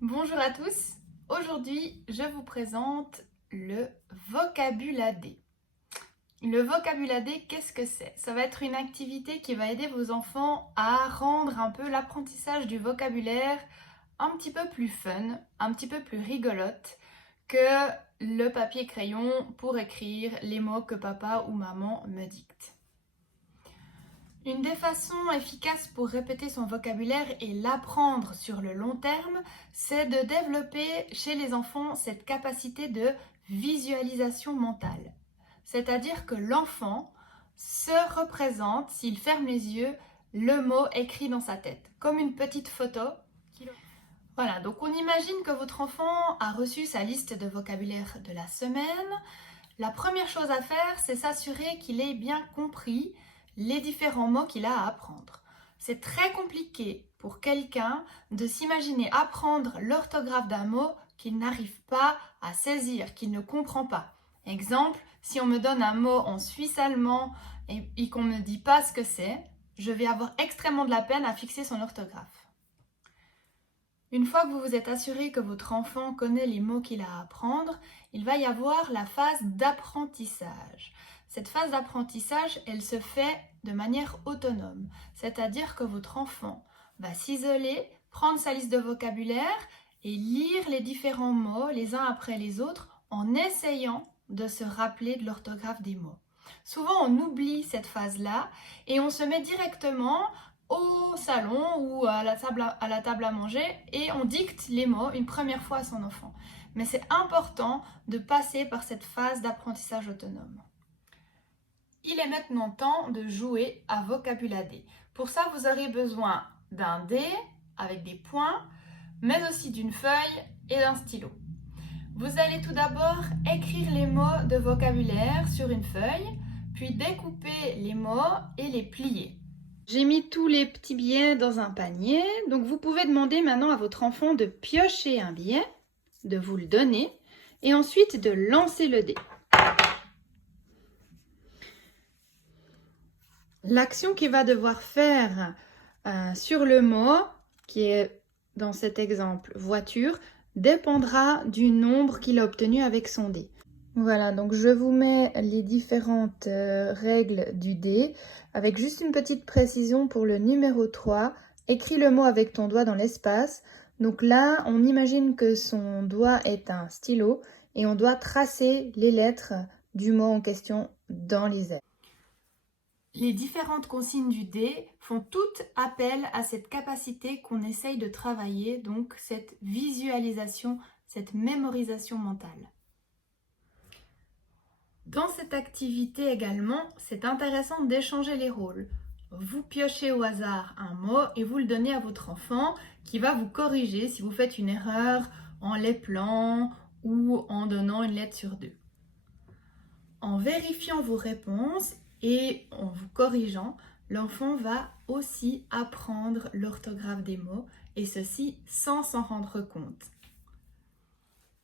Bonjour à tous, aujourd'hui je vous présente le Vocabuladé. Le Vocabuladé, qu'est-ce que c'est? Ça va être une activité qui va aider vos enfants à rendre un peu l'apprentissage du vocabulaire un petit peu plus fun, un petit peu plus rigolote que le papier crayon pour écrire les mots que papa ou maman me dictent. Une des façons efficaces pour répéter son vocabulaire et l'apprendre sur le long terme, c'est de développer chez les enfants cette capacité de visualisation mentale. C'est-à-dire que l'enfant se représente, s'il ferme les yeux, le mot écrit dans sa tête, comme une petite photo. Voilà, donc on imagine que votre enfant a reçu sa liste de vocabulaire de la semaine. La première chose à faire, c'est s'assurer qu'il ait bien compris les différents mots qu'il a à apprendre. C'est très compliqué pour quelqu'un de s'imaginer apprendre l'orthographe d'un mot qu'il n'arrive pas à saisir, qu'il ne comprend pas. Exemple, si on me donne un mot en suisse-allemand et qu'on ne me dit pas ce que c'est, je vais avoir extrêmement de la peine à fixer son orthographe. Une fois que vous vous êtes assuré que votre enfant connaît les mots qu'il a à apprendre, il va y avoir la phase d'apprentissage. Cette phase d'apprentissage, elle se fait de manière autonome, c'est-à-dire que votre enfant va s'isoler, prendre sa liste de vocabulaire et lire les différents mots les uns après les autres en essayant de se rappeler de l'orthographe des mots. Souvent, on oublie cette phase-là et on se met directement au salon ou à la table à manger et on dicte les mots une première fois à son enfant. Mais c'est important de passer par cette phase d'apprentissage autonome. Il est maintenant temps de jouer à Vocabuladé. Pour ça, vous aurez besoin d'un dé avec des points, mais aussi d'une feuille et d'un stylo. Vous allez tout d'abord écrire les mots de vocabulaire sur une feuille, puis découper les mots et les plier. J'ai mis tous les petits billets dans un panier, donc vous pouvez demander maintenant à votre enfant de piocher un billet, de vous le donner et ensuite de lancer le dé. L'action qu'il va devoir faire sur le mot, qui est dans cet exemple voiture, dépendra du nombre qu'il a obtenu avec son dé. Voilà, donc je vous mets les différentes règles du dé avec juste une petite précision pour le numéro 3. Écris le mot avec ton doigt dans l'espace. Donc là, on imagine que son doigt est un stylo et on doit tracer les lettres du mot en question dans les airs. Les différentes consignes du dé font toutes appel à cette capacité qu'on essaye de travailler, donc cette visualisation, cette mémorisation mentale. Dans cette activité également, c'est intéressant d'échanger les rôles. Vous piochez au hasard un mot et vous le donnez à votre enfant qui va vous corriger si vous faites une erreur en l'épelant ou en donnant une lettre sur deux. En vérifiant vos réponses et en vous corrigeant, l'enfant va aussi apprendre l'orthographe des mots et ceci sans s'en rendre compte.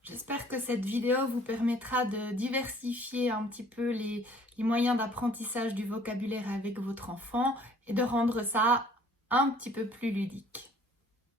J'espère que cette vidéo vous permettra de diversifier un petit peu les moyens d'apprentissage du vocabulaire avec votre enfant et de rendre ça un petit peu plus ludique.